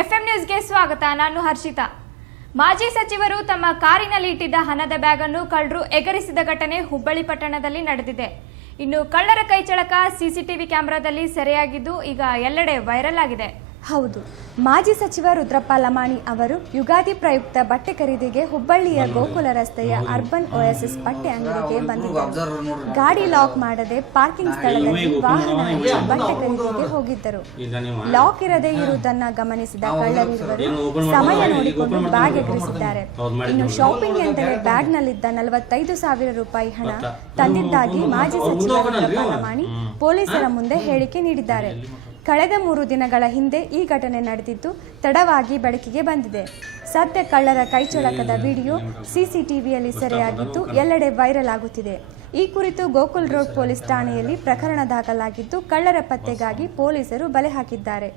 FM ನ್ಯೂಸ್ಗೆ ಸ್ವಾಗತ. ನಾನು ಹರ್ಷಿತಾ. ಮಾಜಿ ಸಚಿವರು ತಮ್ಮ ಕಾರಿನಲ್ಲಿ ಇಟ್ಟಿದ್ದ ಹಣದ ಬ್ಯಾಗ್ ಅನ್ನು ಕಳ್ಳರು ಎಗರಿಸಿದ ಘಟನೆ ಹುಬ್ಬಳ್ಳಿ ಪಟ್ಟಣದಲ್ಲಿ ನಡೆದಿದೆ. ಇನ್ನು ಕಳ್ಳರ ಕೈಚಳಕ ಸಿಸಿಟಿವಿ ಕ್ಯಾಮೆರಾದಲ್ಲಿ ಸೆರೆಯಾಗಿದ್ದು ಈಗ ಎಲ್ಲೆಡೆ ವೈರಲ್ ಆಗಿದೆ. ಹೌದು, ಮಾಜಿ ಸಚಿವ ರುದ್ರಪ್ಪ ಲಮಾಣಿ ಅವರು ಯುಗಾದಿ ಪ್ರಯುಕ್ತ ಬಟ್ಟೆ ಖರೀದಿಗೆ ಹುಬ್ಬಳ್ಳಿಯ ಗೋಕುಲ ರಸ್ತೆಯ ಅರ್ಬನ್ ಓಎಸ್ಎಸ್ ಬಟ್ಟೆ ಅಂಗಡಿಗೆ ಬಂದಿದ್ದರು. ಗಾಡಿ ಲಾಕ್ ಮಾಡದೆ ಪಾರ್ಕಿಂಗ್ ಸ್ಥಳದಲ್ಲಿ ವಾಹನ ಹಚ್ಚಿ ಬಟ್ಟೆ ಖರೀದಿಗೆ ಹೋಗಿದ್ದರು. ಲಾಕ್ ಇರದೇ ಇರುವುದನ್ನು ಗಮನಿಸಿದ ಕಳ್ಳರಿರುವರು ಸಮಯ ನೋಡಿಕೊಂಡು ಬ್ಯಾಗ್ ಎಗರಿಸಿದ್ದಾರೆ. ಇನ್ನು ಶಾಪಿಂಗ್ ಎಂದರೆ ಬ್ಯಾಗ್ನಲ್ಲಿದ್ದ 45,000 ರೂಪಾಯಿ ಹಣ ತಂದಿದ್ದಾಗಿ ಮಾಜಿ ಸಚಿವ ರುದ್ರಪ್ಪ ಲಮಾಣಿ ಪೊಲೀಸರ ಮುಂದೆ ಹೇಳಿಕೆ ನೀಡಿದ್ದಾರೆ. ಕಳೆದ 3 ದಿನಗಳ ಹಿಂದೆ ಈ ಘಟನೆ ನಡೆದಿದ್ದು ತಡವಾಗಿ ಬೆಳಕಿಗೆ ಬಂದಿದೆ. ಸದ್ಯ ಕಳ್ಳರ ಕೈಚಳಕದ ವಿಡಿಯೋ ಸಿಸಿಟಿವಿಯಲ್ಲಿ ಸೆರೆಯಾಗಿದ್ದು ಎಲ್ಲೆಡೆ ವೈರಲ್ ಆಗುತ್ತಿದೆ. ಈ ಕುರಿತು ಗೋಕುಲ್ ರೋಡ್ ಪೊಲೀಸ್ ಠಾಣೆಯಲ್ಲಿ ಪ್ರಕರಣ ದಾಖಲಾಗಿದ್ದು ಕಳ್ಳರ ಪತ್ತೆಗಾಗಿ ಪೊಲೀಸರು ಬಲೆ ಹಾಕಿದ್ದಾರೆ.